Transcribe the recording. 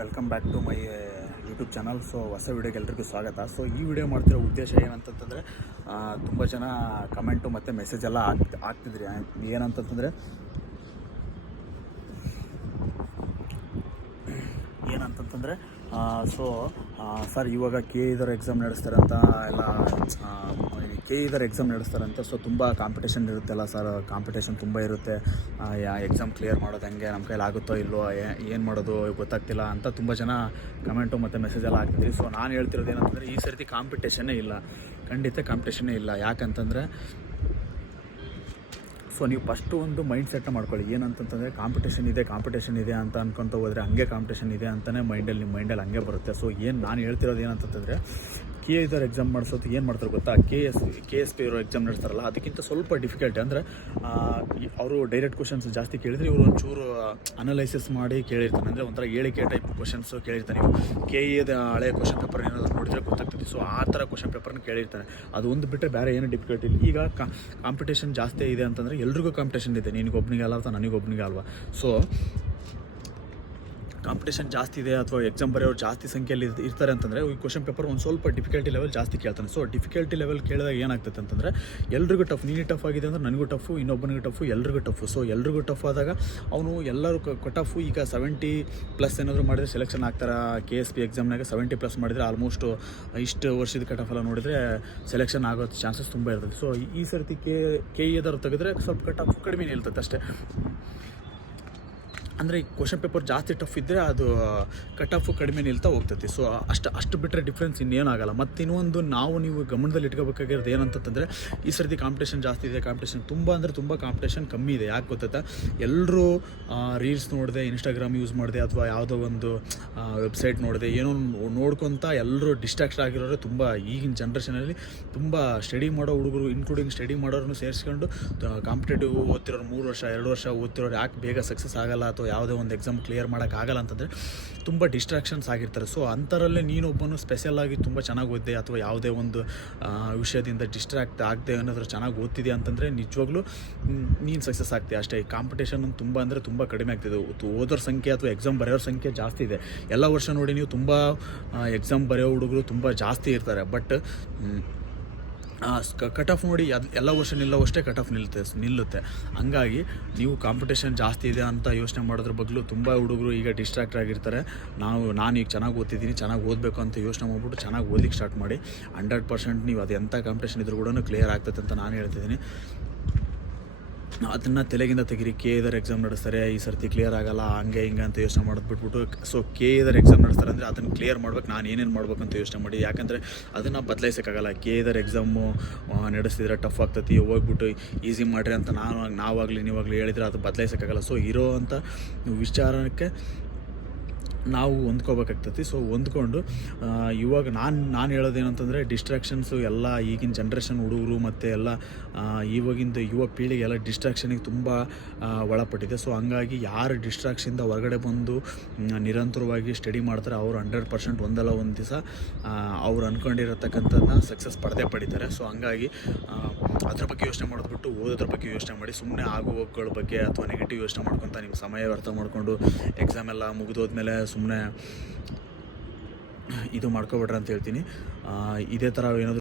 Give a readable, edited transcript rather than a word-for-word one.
Welcome back to my YouTube channel. So ಹೊಸ ವೀಡಿಯೋಗೆ ಎಲ್ರಿಗೂ ಸ್ವಾಗತ. ಸೊ ಈ ವಿಡಿಯೋ ಮಾಡ್ತಿರೋ ಉದ್ದೇಶ ಏನಂತಂದರೆ, ತುಂಬ ಜನ ಕಮೆಂಟು ಮತ್ತು ಮೆಸೇಜೆಲ್ಲ ಆಗ್ತಿದ್ರಿ. ಏನಂತಂದರೆ ಸರ್ ಇವಾಗ KE ಎಕ್ಸಾಮ್ ನಡೆಸ್ತಾರಂತ ಎಲ್ಲ KE ಎಕ್ಸಾಮ್ ನಡೆಸ್ತಾರಂತೆ. ಸೊ ತುಂಬ ಕಾಂಪಿಟೇಷನ್ ಇರುತ್ತಲ್ಲ ಸರ್, ಕಾಂಪಿಟೇಷನ್ ತುಂಬ ಇರುತ್ತೆ. ಎಕ್ಸಾಮ್ ಕ್ಲಿಯರ್ ಮಾಡೋದು ಹೆಂಗೆ, ನಮ್ಮ ಕೈಲಿ ಆಗುತ್ತೋ ಇಲ್ಲೋ, ಏನು ಮಾಡೋದು ಗೊತ್ತಾಗ್ತಿಲ್ಲ ಅಂತ ತುಂಬ ಜನ ಕಮೆಂಟು ಮತ್ತು ಮೆಸೇಜೆಲ್ಲ ಹಾಕ್ತಿದ್ರಿ. ಸೊ ನಾನು ಹೇಳ್ತಿರೋದು ಏನಂತಂದರೆ, ಈ ಸರ್ತಿ ಕಾಂಪಿಟೇಷನ್ನೇ ಇಲ್ಲ, ಖಂಡಿತ ಕಾಂಪಿಟೇಷನ್ನೇ ಇಲ್ಲ. ಯಾಕಂತಂದರೆ ಸೊ ನೀವು ಫಸ್ಟು ಒಂದು ಮೈಂಡ್ ಸೆಟ್ನ ಮಾಡ್ಕೊಳ್ಳಿ. ಏನಂತಂದರೆ ಕಾಂಪಿಟೇಷನ್ ಇದೆ ಅಂತ ಅನ್ಕೊತ ಹೋದರೆ ಹಂಗೆ ಕಾಂಪಿಟೇಷನ್ ಇದೆ ಅಂತಲೇ ನಿಮ್ಮ ಮೈಂಡಲ್ಲಿ ಹಂಗೆ ಬರುತ್ತೆ. ಸೊ ನಾನು ಹೇಳ್ತಿರೋದು ಏನಂತಂದರೆ, KE ಎಕ್ಸಾಮ್ ಮಾಡಿಸೋದು ಏನು ಮಾಡ್ತಾರೆ ಗೊತ್ತಾ, KSP ಇರೋ ಎಕ್ಸಾಮ್ ನಡೆಸ್ತಾರಲ್ಲ, ಅದಕ್ಕಿಂತ ಸ್ವಲ್ಪ ಡಿಫಿಕಲ್ಟಿ. ಅಂದರೆ ಅವರು ಡೈರೆಕ್ಟ್ ಕ್ವಶನ್ಸ್ ಜಾಸ್ತಿ ಕೇಳಿದರೆ, ಇವರು ಒಂಚೂರು ಅನಲೈಸಿಸ್ ಮಾಡಿ ಕೇಳಿರ್ತಾನೆ. ಅಂದರೆ ಒಂಥರ ಹೇಳಿಕೆ ಟೈಪ್ ಕ್ವಶನ್ಸು ಕೇಳಿರ್ತಾನೆ. ನೀವು KE ಹಳೆಯ ಕ್ವಶನ್ ಪೇಪರ್ ಏನಾದರೂ ನೋಡಿದರೆ ಗೊತ್ತಾಗ್ತದೆ. ಸೊ ಆ ಥರ ಕ್ವಶನ್ ಪೇಪರ್ನ ಕೇಳಿರ್ತಾನೆ. ಅದು ಒಂದು ಬಿಟ್ಟರೆ ಬೇರೆ ಏನು ಡಿಫಿಕಲ್ಟಿ ಇಲ್ಲ. ಈಗ ಕಾಂಪಿಟೇಷನ್ ಜಾಸ್ತಿ ಇದೆ ಅಂತಂದರೆ ಎಲ್ರಿಗೂ ಕಾಂಪಿಟೇಷನ್ ಇದೆ, ನಿನಗೊಬ್ಬನಿಗೆ ಅಲ್ಲ ಅಥವಾ ನನಗೊಬ್ಬನಿಗೆ ಅಲ್ವಾ. ಸೊ ಕಾಂಪಿಟೇಷನ್ ಜಾಸ್ತಿ ಇದೆ ಅಥವಾ ಎಕ್ಸಾಮ್ ಬರೆಯೋರು ಜಾಸ್ತಿ ಸಂಖ್ಯೆಯಲ್ಲಿ ಇರ್ತಾರೆ ಅಂತಂದರೆ, ಈ ಕ್ವಶನ್ ಪೇಪರ್ ಒಂದು ಸ್ವಲ್ಪ ಡಿಫಿಕಲ್ಟಿ ಲೆವೆಲ್ ಜಾಸ್ತಿ ಕೇಳ್ತಾನೆ. ಸೊ ಡಿಫಿಕಲ್ಟಿ ಲೆವೆಲ್ ಕೇಳಿದಾಗ ಏನಾಗ್ತದೆ ಅಂತಂದರೆ, ಎಲ್ರಿಗೂ ಟಫ್. ನೀನು ಟಫ್ ಆಗಿದೆ ಅಂದರೆ ನನಗೂ ಟಫು, ಇನ್ನೊಬ್ಬನಿಗೂ ಟಫು, ಎಲ್ರಿಗೂ ಟಫು. ಸೊ ಎಲ್ರಿಗೂ ಟಫ್ ಆದಾಗ ಅವನು ಎಲ್ಲರೂ ಕಟಫು ಈಗ 70+ ಏನಾದರೂ ಮಾಡಿದರೆ ಸೆಲೆಕ್ಷನ್ ಆಗ್ತಾರೆ. KSP ಎಕ್ಸಾಮ್ನಾಗ 70+ ಮಾಡಿದರೆ ಆಲ್ಮೋಸ್ಟ್ ಇಷ್ಟು ವರ್ಷದ ಕಟಫ್ ಎಲ್ಲ ನೋಡಿದರೆ ಸೆಲೆಕ್ಷನ್ ಆಗೋ ಚಾನ್ಸಸ್ ತುಂಬ ಇರ್ತದೆ. ಸೊ ಈ ಸರ್ತಿ KE ತೆಗೆದ್ರೆ ಸ್ವಲ್ಪ ಕಟಫ್ ಕಡಿಮೆ ನಿಲ್ತದೆ ಅಷ್ಟೇ. ಅಂದರೆ ಕ್ವಶನ್ ಪೇಪರ್ ಜಾಸ್ತಿ ಟಫ್ ಇದ್ದರೆ ಅದು ಕಟ್ ಆಫು ಕಡಿಮೆ ನಿಲ್ತಾ ಹೋಗ್ತೈತಿ. ಸೊ ಅಷ್ಟು ಬಿಟ್ಟರೆ ಡಿಫ್ರೆನ್ಸ್ ಇನ್ನೇನಾಗಲ್ಲ. ಮತ್ತು ಇನ್ನೊಂದು ನೀವು ಗಮನದಲ್ಲಿ ಇಟ್ಕೋಬೇಕಾಗಿರೋದು ಏನಂತಂದರೆ, ಈ ಸರ್ತಿ ಕಾಂಪಿಟೇಷನ್ ಜಾಸ್ತಿ ಇದೆ, ಕಾಂಪಿಟೇಷನ್ ತುಂಬ ಅಂದರೆ ತುಂಬ ಕಾಂಪಿಟೇಷನ್ ಕಮ್ಮಿ ಇದೆ. ಯಾಕೆ ಗೊತ್ತಾ, ಎಲ್ಲರೂ ರೀಲ್ಸ್ ನೋಡಿದೆ, ಇನ್ಸ್ಟಾಗ್ರಾಮ್ ಯೂಸ್ ಮಾಡಿದೆ, ಅಥವಾ ಯಾವುದೋ ಒಂದು ವೆಬ್ಸೈಟ್ ನೋಡಿದೆ, ಏನೋ ನೋಡ್ಕೊತ ಎಲ್ಲರೂ ಡಿಸ್ಟ್ರಾಕ್ಷನ್ ಆಗಿರೋರು ತುಂಬ. ಈಗಿನ ಜನ್ರೇಷನಲ್ಲಿ ತುಂಬ ಸ್ಟಡಿ ಮಾಡೋ ಹುಡುಗರು, ಇನ್ಕ್ಲೂಡಿಂಗ್ ಸ್ಟಡಿ ಮಾಡೋರನ್ನು ಸೇರಿಸ್ಕೊಂಡು ಕಾಂಪಿಟೇಟಿವ್ ಓದ್ತಿರೋರು, 3 ವರ್ಷ 2 ವರ್ಷ ಓದ್ತಿರೋರು ಯಾಕೆ ಬೇಗ ಸಕ್ಸಸ್ ಆಗಲ್ಲ ಅಥವಾ ಯಾವುದೇ ಒಂದು ಎಕ್ಸಾಮ್ ಕ್ಲಿಯರ್ ಮಾಡೋಕ್ಕಾಗಲ್ಲ ಅಂತಂದರೆ ತುಂಬ ಡಿಸ್ಟ್ರಾಕ್ಷನ್ಸ್ ಆಗಿರ್ತಾರೆ. ಸೊ ಅಂಥರಲ್ಲೇ ನೀನೊಬ್ಬನು ಸ್ಪೆಷಲಾಗಿ ತುಂಬ ಚೆನ್ನಾಗಿ ಓದಿದೆ ಅಥವಾ ಯಾವುದೇ ಒಂದು ವಿಷಯದಿಂದ ಡಿಸ್ಟ್ರಾಕ್ಟ್ ಆಗದೆ ಅನ್ನೋದ್ರ ಚೆನ್ನಾಗಿ ಓದ್ತಿದೆ ಅಂತಂದರೆ ನಿಜವಾಗ್ಲೂ ನೀನು ಸಕ್ಸಸ್ ಆಗ್ತೀಯ ಅಷ್ಟೇ. ಕಾಂಪಿಟೇಷನ್ ತುಂಬ ಅಂದರೆ ತುಂಬ ಕಡಿಮೆ ಆಗ್ತಿದೆ. ಓದೋರ ಸಂಖ್ಯೆ ಅಥವಾ ಎಕ್ಸಾಮ್ ಬರೆಯೋರ ಸಂಖ್ಯೆ ಜಾಸ್ತಿ ಇದೆ. ಎಲ್ಲ ವರ್ಷ ನೋಡಿ ನೀವು ತುಂಬ ಎಕ್ಸಾಮ್ ಬರೆಯೋ ಹುಡುಗರು ತುಂಬ ಜಾಸ್ತಿ ಇರ್ತಾರೆ. ಬಟ್ ಕಟ್ ಆಫ್ ನೋಡಿ ಎಲ್ಲ ವರ್ಷ ನಿಲ್ಲೋವಷ್ಟೇ ಕಟ್ ಆಫ್ ನಿಲ್ಲುತ್ತೆ. ಹಂಗಾಗಿ ನೀವು ಕಾಂಪಿಟೇಷನ್ ಜಾಸ್ತಿ ಇದೆ ಅಂತ ಯೋಚನೆ ಮಾಡೋದ್ರ ಬದಲು ತುಂಬ ಹುಡುಗರು ಈಗ ಡಿಸ್ಟ್ರಾಕ್ಟ್ ಆಗಿರ್ತಾರೆ. ನಾನು ಈಗ ಚೆನ್ನಾಗಿ ಓದ್ತಿದ್ದೀನಿ, ಚೆನ್ನಾಗಿ ಓದಬೇಕು ಅಂತ ಯೋಚನೆ ಮಾಡ್ಬಿಟ್ಟು ಚೆನ್ನಾಗಿ ಓದಲಿಕ್ಕೆ ಸ್ಟಾರ್ಟ್ ಮಾಡಿ. 100% ನೀವು ಅದು ಎಂಥ ಕಾಂಪಿಟೇಷನ್ ಇದ್ರೂ ಕೂಡ ಕ್ಲಿಯರ್ ಆಗ್ತದೆ ಅಂತ ನಾನು ಹೇಳ್ತಿದ್ದೀನಿ. ಅದನ್ನು ತಲೆಗಿಂದ ತೆಗೀರಿ. KE ಎಕ್ಸಾಮ್ ನಡೆಸ್ತಾರೆ, ಈ ಸರ್ತಿ ಕ್ಲಿಯರ್ ಆಗಲ್ಲ, ಹಂಗೆ ಹಿಂಗೆ ಅಂತ ಯೋಚನೆ ಮಾಡೋದು ಬಿಟ್ಬಿಟ್ಟು, ಸೊ KE ಎಕ್ಸಾಮ್ ನಡೆಸ್ತಾರೆ ಅಂದರೆ ಅದನ್ನು ಕ್ಲಿಯರ್ ಮಾಡ್ಬೇಕು, ನಾನು ಏನೇನು ಮಾಡ್ಬೇಕು ಅಂತ ಯೋಚನೆ ಮಾಡಿ. ಯಾಕಂದರೆ ಅದನ್ನು ಬದಲಾಯಿಸೋಕ್ಕಾಗಲ್ಲ. KE ಎಕ್ಸಾಮು ನಡೆಸ್ತಿದ್ರೆ ಟಫ್ ಆಗ್ತೈತಿ, ಹೋಗ್ಬಿಟ್ಟು ಈಸಿ ಮಾಡಿರಿ ಅಂತ ನಾವಾಗಲಿ ನೀವಾಗಲಿ ಹೇಳಿದರೆ ಅದು ಬದಲಾಯಿಸೋಕ್ಕಾಗಲ್ಲ. ಸೊ ಇರೋ ಅಂಥ ವಿಚಾರಕ್ಕೆ ನಾವು ಹೊಂದ್ಕೋಬೇಕಾಗ್ತೈತಿ. ಸೊ ಹೊಂದ್ಕೊಂಡು ಇವಾಗ ನಾನು ಹೇಳೋದೇನಂತಂದರೆ, ಡಿಸ್ಟ್ರಾಕ್ಷನ್ಸು ಎಲ್ಲ ಈಗಿನ ಜನ್ರೇಷನ್ ಹುಡುಗರು ಮತ್ತು ಎಲ್ಲ ಇವಾಗಿಂದ ಯುವ ಪೀಳಿಗೆ ಎಲ್ಲ ಡಿಸ್ಟ್ರಾಕ್ಷನಿಗೆ ತುಂಬ ಒಳಪಟ್ಟಿದೆ. ಸೊ ಹಂಗಾಗಿ ಯಾರು ಡಿಸ್ಟ್ರಾಕ್ಷನಿಂದ ಹೊರಗಡೆ ಬಂದು ನಿರಂತರವಾಗಿ ಸ್ಟಡಿ ಮಾಡ್ತಾರೆ, ಅವರು 100% ಒಂದಲ್ಲ ಒಂದು ದಿವಸ ಅವ್ರು ಅಂದ್ಕೊಂಡಿರತಕ್ಕಂಥದ್ದನ್ನ ಸಕ್ಸಸ್ ಪಡಿತಾರೆ. ಸೊ ಹಂಗಾಗಿ ಅದ್ರ ಬಗ್ಗೆ ಯೋಚನೆ ಮಾಡಿದ್ಬಿಟ್ಟು ಓದೋದ್ರ ಬಗ್ಗೆ ಯೋಚನೆ ಮಾಡಿ. ಸುಮ್ಮನೆ ಆಗುವಗಳ ಬಗ್ಗೆ ಅಥವಾ ನೆಗೆಟಿವ್ ಯೋಚನೆ ಮಾಡ್ಕೊತ ನಿಮ್ಮ ಸಮಯ ವ್ಯರ್ಥ ಮಾಡಿಕೊಂಡು ಎಕ್ಸಾಮ್ ಎಲ್ಲ ಮುಗಿದೋದ್ಮೇಲೆ ಸುಮ್ಮನೆ ಇದು ಮಾಡ್ಕೊಬಿಡ್ರಿ ಅಂತ ಹೇಳ್ತೀನಿ. ಇದೇ ಥರ ಏನಾದರೂ